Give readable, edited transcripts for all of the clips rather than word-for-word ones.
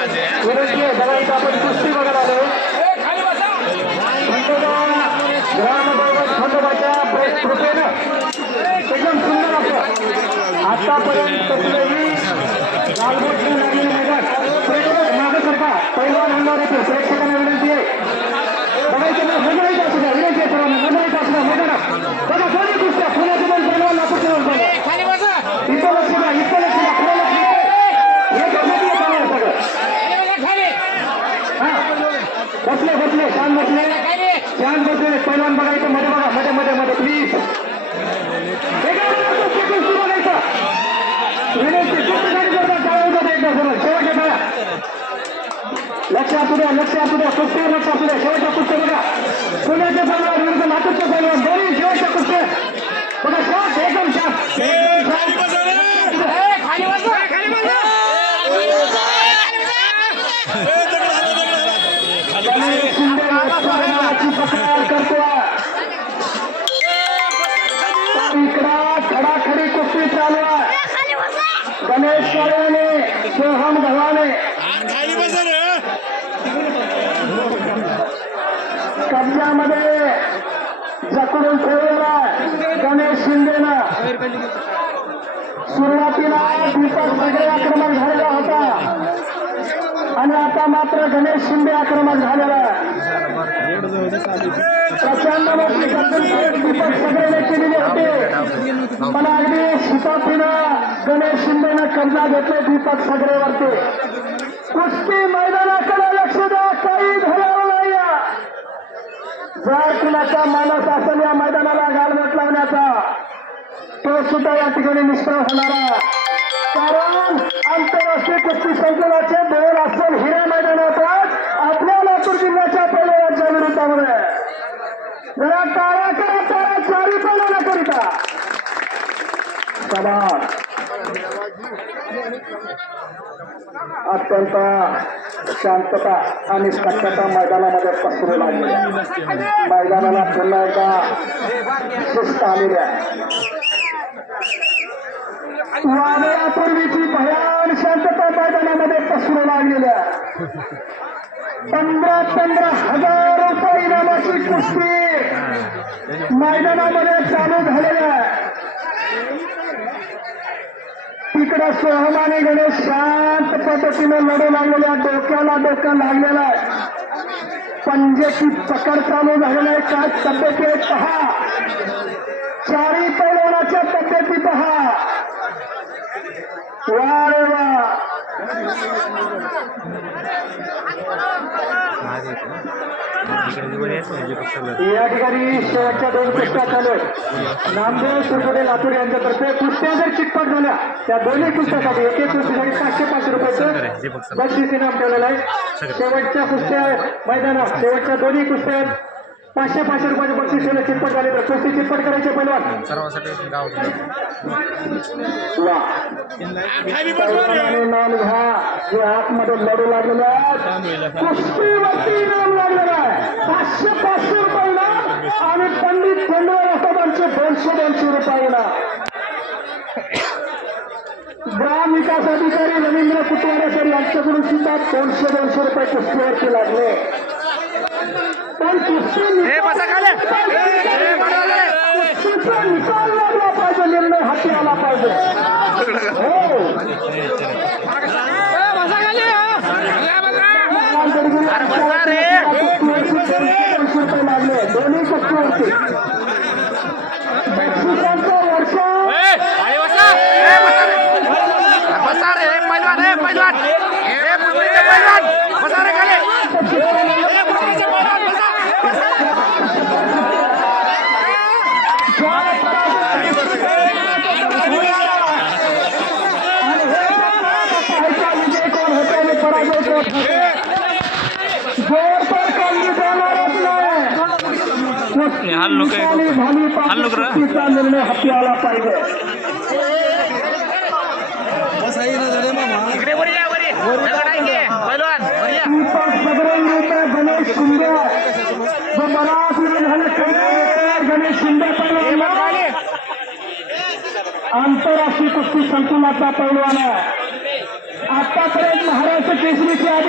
विनंती आहे बघा इथं आपण कुस्ती बघायला आलो खंडोबाच्या कृपेनं एकदम सुंदर असं आतापर्यंत कसलंही लालबोटने लागलेलं मैदान प्रेक्षक मागं सरका पैलवान अंगावर येतो प्रेक्षकांना विनंती आहे बघायचं मंडळीचं असू द्या विनंती आहे सर्वांना मंडळीचं असू द्या मैदानात बघा दोन्ही कुस्त्या पुण्याचे दोन पैलवान नागपूरचे दोन पैलवान इथं लक्ष द्या इथं लक्ष द्या खरं लक्ष हे करण्यात येत आहे सगळं हा बसले बसले छान बसले छान बसले पैलवान बघायचं मध्ये बघा मध्ये मध्ये मध्ये प्लीज बघायचं विनंती कुस्तीसाठी करतात टाळा एकदा सर्व शेवटच्या टाळा लक्ष असू द्या कुस्तीवर लक्ष असू द्या शेवटच्या कुस्त्या बघा पुण्याचे पैलवान विरुद्ध नागपूरचे पैलवान दोन्ही शेवटच्या कुस्त्या बघा शॉट एकदम खडाखडी कुस्ती चालू आहे गणेश काळेने सोहम गव्हाणे कब्जामध्ये जकडून ठेवलेला गणेश शिंदेनं सुरुवातीला दीपक सगळे आक्रमक झालेला होता आणि आता मात्र गणेश शिंदे आक्रमक झालेला प्रचंड मोठी दीपक सगळ्याने केलेली होती पण अगदी शिताफीनं गणेश शिंदेनं कब्जा घेतले दीपक सगळेवरती कुस्ती मैदानाकडे लक्ष द्या काही झालेलं नाही जर कुणाचा मानस असेल या मैदानाला गालबोट लावण्याचा तो सुद्धा या ठिकाणी निष्ठा होणारा कारण आंतरराष्ट्रीय कुस्ती संकुलाचे बोल असेल हिऱ्या मैदानात आपल्या लातूर जिल्ह्याच्या पैलवानांच्या विरुद्धामध्ये जरा टाळ्या करा टाळ्या चारी पैलवानाकरिता अत्यंत शांतता आणि सत्यता मैदानामध्ये पसरू लागली मैदानाला पुन्हा एकदा शिस्त आलेली आहे वादळापूर्वीची भयान शांतता मैदानामध्ये पसरू लागलेली आहे 15,000 रुपये इनामाची कुस्ती मैदानामध्ये चालू झालेली आहे तिकडे सोहम आणि गणेश शांत पद्धतीने लढू लागलेल्या डोक्याला डोकं लागलेलं आहे पंजेची पकड चालू झालेलं आहे काय तब्येती आहेत पहा चारी पैलवानाच्या तब्येती पहा वा रे वा या ठिकाणी शेवटच्या 2 कुस्त्या चालू आहेत नामदेव सुरगुडे लातूर यांच्यातर्फे कुस्त्या जर चिटपट झाल्या त्या दोन्ही कुस्त्यासाठी एक कुस्तीसाठी 500 रुपयाचं बक्षीस इनाम ठेवलेलं आहे शेवटच्या कुस्त्या मैदानात शेवटच्या दोन्ही कुस्त्यात 500 रुपयाचे बक्षीस ठेवले चिटपट झाले तर कुस्ती चिटपट करायचे पैलवान नाम घ्या जे आतमध्ये लढू लागलेले आहेत कुस्तीवरती इनाम लागलेला आहे 500 रुपये इनाम आणि पंडित खंडोबा वस्तादांचे 200 रुपये इनाम ग्राम विकास अधिकारी रवींद्र कुटवारे सर यांच्याकडून सुद्धा 200 रुपये कुस्तीवरती लागले पण कुस्तीचा निकाल लागला पाहिजे निर्णय हाती आला पाहिजे हो रुपये लागले दोन्ही कुस्तीवरती बक्षिसांचं वर्ष निर्णय हाती आला पाहिजे गणेश शिंदे जो बराच वेळ झाले गणेश शिंदे आंतरराष्ट्रीय कुस्ती संकुलाचा पैलवान आहे आतापर्यंत महाराष्ट्र केसरीच्या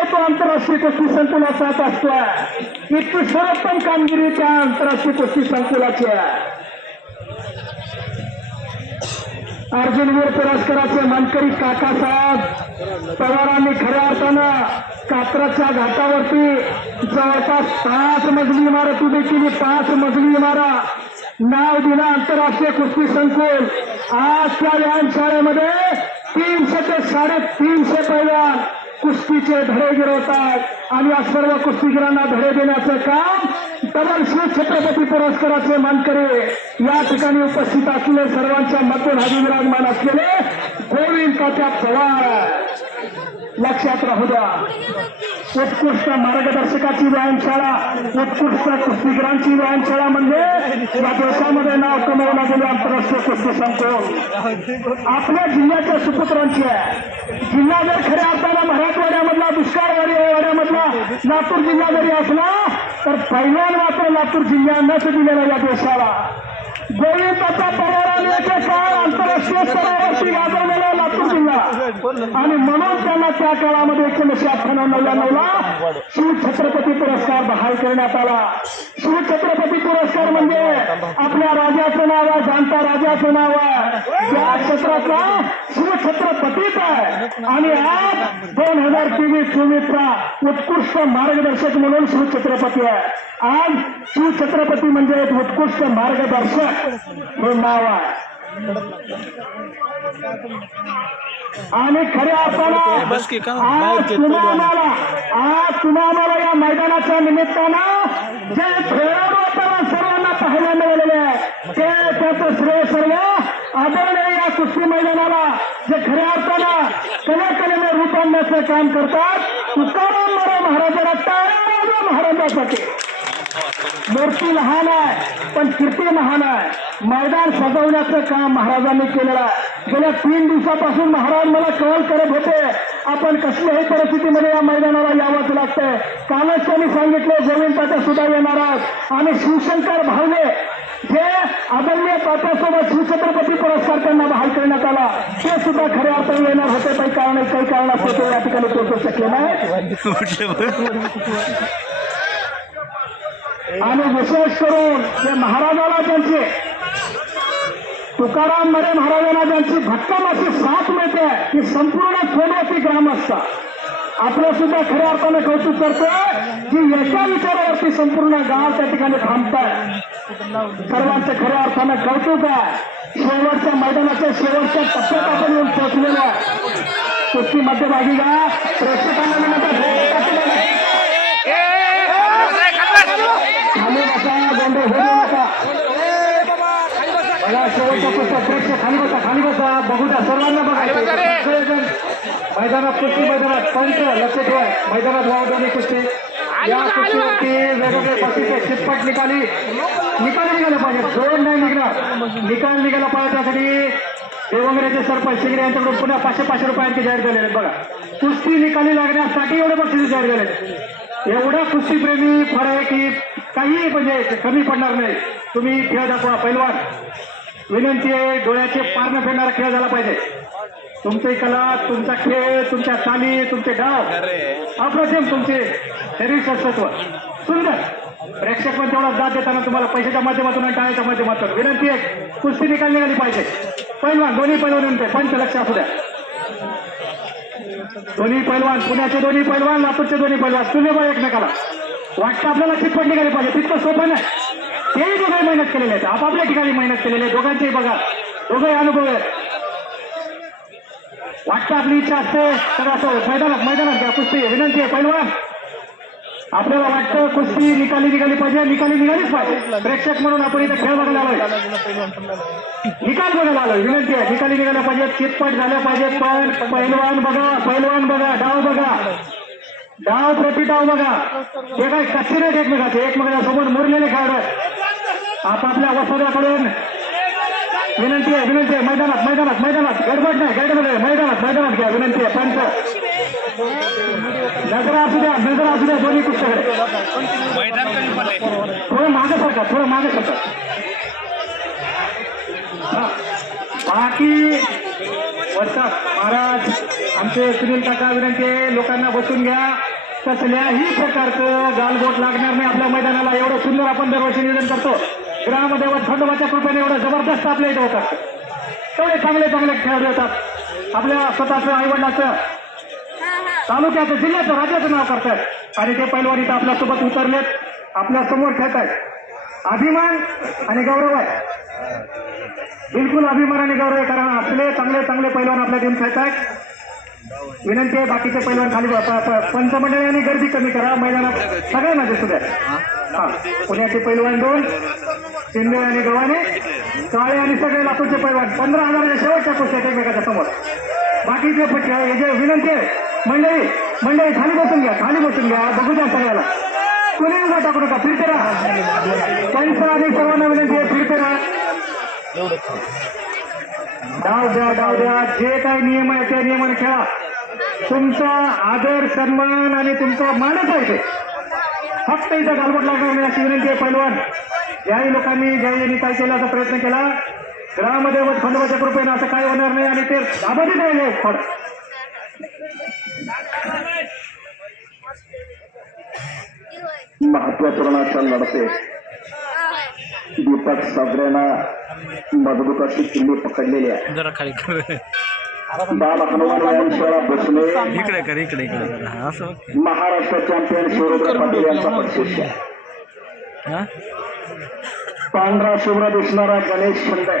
असतो तो आंतरराष्ट्रीय कुस्ती संकुलाचा असतोय. इतकी सर्वोत्तम कामगिरी त्या आंतरराष्ट्रीय कुस्ती संकुलाची आहे. अर्जुनवीर पुरस्काराचे मानकरी काकासाहेब पवारांनी खऱ्या अर्थानं कात्रजच्या घाटावरती जवळपास 5 मजली इमारत उभी केली. 5 मजली इमारत नाव दिलं आंतरराष्ट्रीय कुस्ती संकुल. आज त्या व्यायामशाळेमध्ये 300 ते 350 पैलवान कुस्तीचे धडे गिरवतात आणि या सर्व कुस्तीगिरांना धडे देण्याचं काम डबल शिव छत्रपती पुरस्काराचे मानकरी या ठिकाणी उपस्थित असलेले सर्वांच्या मधून हवी विराजमान असलेले गोविंद तात्या पवार लक्षात राहू द्या. उत्कृष्ट मार्गदर्शकाची व्यायामशाळा, उत्कृष्ट कुस्तीगिरांची व्यायामशाळा म्हणजे या देशामध्ये नाव कमवला गेले आंतरराष्ट्रीय कुस्ती संकुल आपल्या जिल्ह्याच्या सुपुत्रांची आहे. जिल्हा जर खऱ्या अर्थानं मराठवाड्यामधला दुष्काळवाड्यामधला लातूर जिल्हा जरी असला तर पहिल्यान मात्र लातूर जिल्ह्यानंच दिलेला या देशाला. गोविंदाच्या पवारांनी काळ आंतरराष्ट्रीय स्तरावरती गाजवलेला लातूर जिल्हा आणि म्हणून त्यांना त्या काळामध्ये 1998-99ला शिवछत्रपती पुरस्कार बहाल करण्यात आला. शिवछत्रपती पुरस्कार म्हणजे आपल्या राजाचं नाव आहे, जाणता राजाचं नाव आहे, त्या क्षेत्रातला शिवछत्रपतीच आहे. आणि आज 2023-24चा उत्कृष्ट मार्गदर्शक म्हणून शिवछत्रपती आहे. आज शिवछत्रपती म्हणजे एक उत्कृष्ट मार्गदर्शक हे नाव आहे. आणि खऱ्या अर्थानं आज तुम्ही आम्हाला या मैदानाच्या निमित्तानं जे खेळाडू सर्वांना पाहायला मिळालेले आहे ते त्याचं श्रेय सर्व आदरणीय या कुस्ती मैदानाला जे खऱ्या अर्थानं कलेने रूप आणण्याचं काम करतात तुकाराम महाराजांना टाळ्या महाराजांसाठी. मूर्ती लहान आहे पण कीर्ती महान आहे. मैदान सजवण्याचं काम महाराजांनी केलेलं आहे. गेल्या 3 दिवसापासून महाराज मला कॉल करत होते आपण कसल्याही परिस्थितीमध्ये या मैदानाला यावंच लागतंय. कालच त्यांनी सांगितलं गोविंद तात्या सुद्धा येणार आहेत आणि शिवशंकर भावले जे आदरणीय तात्यासोबत शिवछत्रपती पुरस्कार त्यांना बहाल करण्यात आला ते सुद्धा खऱ्या अर्थाने येणार होते. काही कारणास्तव ते या ठिकाणी पोहोचू शकले नाही. आणि विशेष करून जे महाराजाला त्यांचे तुकाराम मरे महाराजांना ज्यांची भक्कम अशी साथ मिळते की संपूर्ण सोनवती ग्रामस्थ आपलं सुद्धा खऱ्या अर्थानं कौतुक करतोय की याच्या विचारावरती संपूर्ण गाव त्या ठिकाणी थांबताय. सर्वांचं खऱ्या अर्थानं कौतुक आहे. शेवटच्या मैदानाच्या शेवटच्या टप्प्यात आपण येऊन पोहोचलेलो आहे. कुस्ती मध्यभागी घ्या प्रेक्षकांना खाली बसा गोंधळ होऊ नका. मला शेवटच्या पुस्तक प्रेक्षक खाली बसा बघू द्या सर्वांना बघा. मैदानात कुस्ती मैदानात पंच लक्ष ठेवा मैदानात वावदानी कुस्ती या कुस्तीवरती वेगवेगळे बक्षिसे चितपट निकाली निघाले पाहिजे. जोड नाही निघणार निकाल निघाला पाहिजे. त्यासाठी देवंगरेचे सरपंच शिगरे यांच्याकडून पुन्हा 500 रुपयांचे जाहीर झालेले आहेत. बघा कुस्ती निकाली लागण्यासाठी एवढे बक्षिसे जाहीर झाले. एवढा कुस्तीप्रेमी फळ आहे की काही म्हणजे कमी पडणार नाही. तुम्ही खेळ दाखवा पैलवान विनंती आहे. डोळ्याचे पार न फेडणारा खेळ झाला पाहिजे. तुमची कला तुमचा खेळ तुमच्या चाली तुमचे डाव अप्रतिम तुमचे शरीर शस्त्रत्व सुंदर. प्रेक्षक पण तेवढा जात देताना तुम्हाला पैशाच्या माध्यमातून आणि टाळ्याच्या माध्यमातून विनंती आहे कुस्ती निकाल निघाली पाहिजे. पैलवान दोन्ही पैलवान म्हणते पंच लक्ष असू द्या. दोन्ही पैलवान पुण्याचे दोन्ही पैलवान लातूरचे दोन्ही पैलवान तुझे बघ एकमेकाला वाटतं आपल्याला चितपट निघाली पाहिजे. तितकं सोपं नाही. तेही दोघे मेहनत केलेले आहेत आपापल्या ठिकाणी मेहनत केलेली आहे. दोघांचेही बघा दोघे अनुभव आहेत. वाटतं आपली इच्छा असते तर असं मैदानात घ्या कुस्ती विनंती आहे. पैलवान आपल्याला वाटतं कुस्ती निकाली निघाली निघालीच पाहिजे. प्रेक्षक म्हणून आपण इथे खेळ बघायला आलोय निकाल बघायला आलोय. विनंती आहे निकाली निघाल्या पाहिजेत चितपट झाल्या पाहिजेत. पण पैलवान बघा डाव प्रति डाव बघा. ते काय कसे नाहीत एकमेकाच्या समोर मुरलेले खेळाडू आहेत. आपापल्या वसुद्याकडून विनंती आहे मैदानात गडबड नाही मैदानात घ्या विनंती आहे. पंच नजरा असू द्या दोन्ही कुस्त्याकडे थोडं मागे सरका. बाकी वरचा महाराज आमचे सुनील काका विनंती आहे लोकांना बसून घ्या. कसल्याही प्रकारचं गालबोट लागणार नाही आपल्या मैदानाला. एवढं सुंदर आपण दरवर्षी नियोजन करतो. ग्रामदेवत खंडोबाच्या कृपेने एवढं जबरदस्त आपल्या इथे होतात. एवढे चांगले चांगले खेळाडू होतात. आपल्या स्वतःचं आईवडिलाचं तालुक्याचं जिल्ह्याचं राज्याचं नाव करतायत आणि ते पैलवान इथं आपल्यासोबत उतरलेत. आपल्या समोर खेळत आहेत. अभिमान आणि गौरव आहे. बिलकुल अभिमान आणि गौरव आहे. कारण असले चांगले चांगले पैलवान आपल्या टीम खेळत आहेत. विनंती आहे बाकीचे पैलवान खाली पंचमंडळाने गर्दी कमी करा. मैदानात सगळ्यांना दिसू द्या. हा पुण्याचे पैलवान 2 शिंदे आणि गव्हाणे काळे आणि सगळे लातूरचे पैलवान 15,000 शेवटच्या कुस्त्या एकमेकाच्या समोर. बाकीचे हे जे विनंती आहे मंडळी खाली बसून घ्या बघू द्या सगळ्याला. कोणी उभा टाकू नका. फिरते राहा. त्यांचं आधी सर्वांना विनंती आहे फिरते राहा. डाव द्या. जे काही नियम आहे त्या नियमाने खेळा. तुमचा आदर सन्मान आणि तुमचा मानच आहे. फक्त इथं गालबोट लागणार नाही अशी विनंती आहे. पैलवान ज्याही लोकांनी ज्याही काय केल्याचा प्रयत्न केला ग्रामदेवत खंडोबाच्या कृपेने असं काय होणार नाही आणि ते अबाधित राहिले. थोडं महत्वपूर्णाच्या लढते दीपक सागरेना मजबूत अशी किल्ली पकडलेली आहे. जरा खाली बाल हनुमान व्यायामशाळा बसले इकडे असं महाराष्ट्र चॅम्पियन शिवरुद्र पाटील यांचा बक्षीस. पांढरा शुभ्र दिसणारा गणेश शिंदे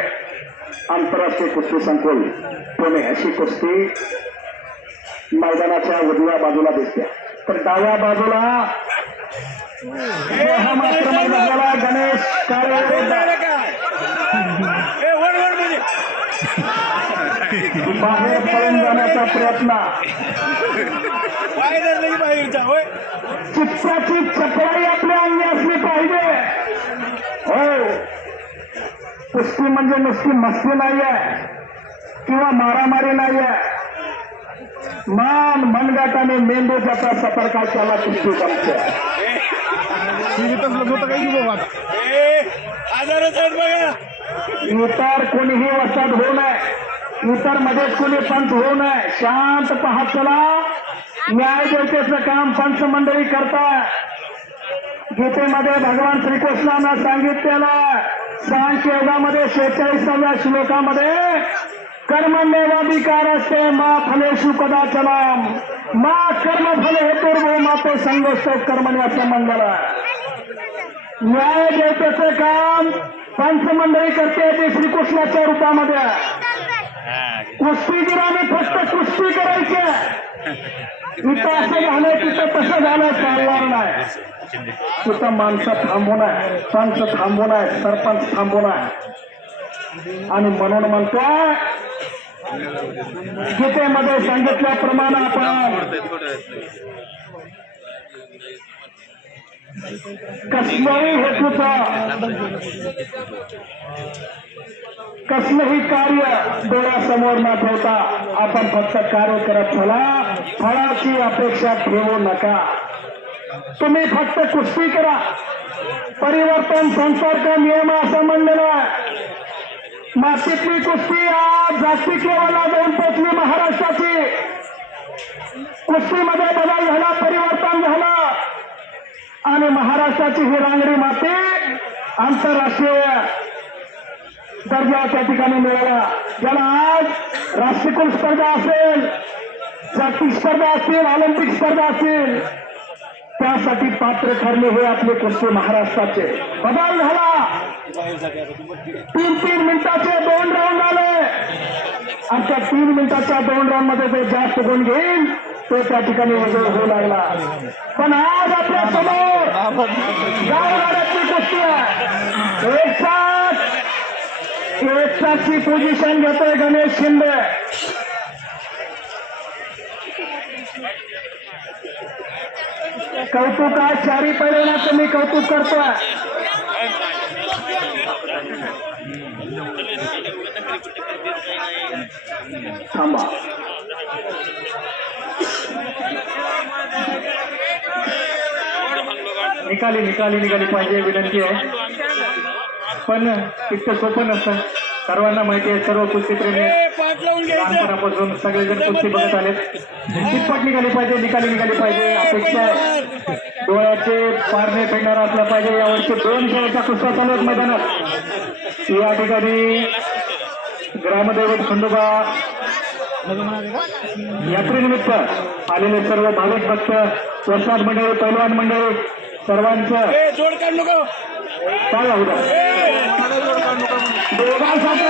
आंतरराष्ट्रीय कुस्ती संकुल पुणे अशी कुस्ती मैदानाच्या उजव्या बाजूला दिसते. तर डाव्या बाजूला मात्र मैदानाला गणेश बाहेर पळून जाण्याचा प्रयत्न. चिप्साची चपळाई आपल्या अंगी असली पाहिजे. हो कुस्ती म्हणजे नुसती मस्ती नाही आहे किंवा मारामारी नाही आहे. मनगटाने मेंदू ज्याचा सफरकाळ त्याला कुस्ती जमते. इतर कोणीही वसाद होऊ नये. इतर मध्येच कोणी पंच होऊ नये. शांत पाहत चला. न्याय देवतेचं काम पंच मंडळी करतात. गीतेमध्ये भगवान श्रीकृष्णानं सांगितलेलं सांख्य योगामध्ये 46व्या श्लोकामध्ये कर्मण्येवाधिकार असते मा फलेषु कदाचनम मा कर्म फले हेतुर्भो माते संगोष्ट कर्मण्याचं मंगल. न्याय देवतेचं काम पंचमंडळी करते ते श्रीकृष्णाच्या रूपामध्ये. कुस्तीगिराने फक्त कुस्ती करायची. इथं असं झालं तिथं तसं झालं चालणार नाही. तिथं माणसं थांबवून आहे. पंच थांबवून आहे. सरपंच थांबवून आहे. आणि म्हणून म्हणतोय गीतेमध्ये सांगितल्याप्रमाणे आपण कसल्याही हेतूचं कसलंही कार्य डोळ्यासमोर न ठेवता आपण फक्त कार्य करत चला. फळाची अपेक्षा ठेवू नका. तुम्ही फक्त कुस्ती करा. परिवर्तन संसार का नियम असं म्हणलेलं आहे. मातीतली कुस्ती आज जागतिक लेवलला जाऊन पोचली. महाराष्ट्राची कुस्तीमध्ये बदल झाला. परिवर्तन झालं आणि महाराष्ट्राची ही रांगडी माती आंतरराष्ट्रीय दर्जा त्या ठिकाणी मिळाला. ज्याला आज राष्ट्रकुल स्पर्धा असेल, जागतिक स्पर्धा असतील, ऑलिम्पिक स्पर्धा असतील त्यासाठी पात्र ठरले हे आपले कुस्ती महाराष्ट्राचे. बदल झाला. 3-3 मिनिटाचे 2 राऊंड आले आणि त्या 3 मिनिटाच्या 2 राऊंड मध्ये जे जास्त गुण घेईल तो त्या ठिकाणी विजय होऊ लागला. पण आज आपल्या समोर गावगाड्यातली कुस्ती आहे. एकसाथची पोझिशन घेतोय गणेश शिंदे. कौतुक आज चारी पैलवानाचं मी कौतुक करतोय. थांबा. निकाली पाहिजे विनंती आहे. पण इतकं सोपं नसतं. सर्वांना माहिती आहे, सर्व कुस्तीप्रेमी लहानपणापासून सगळेजण कुस्ती बघत आलेत. कितपट निघाली पाहिजे, निघाली पाहिजे अपेक्षा आहे. डोळ्याचे पारणे फेडणारा असला पाहिजे. यावर्षी 2 शेवटच्या कुस्त्या चालू आहेत मैदानात. या ठिकाणी ग्रामदैवत खंडोबा यात्रेनिमित्त आलेले सर्व भाविक भक्त, वस्ताद मंडळी, पैलवान मंडळी सर्वांचं जोड काढ नको काय होतं दोघांसाठी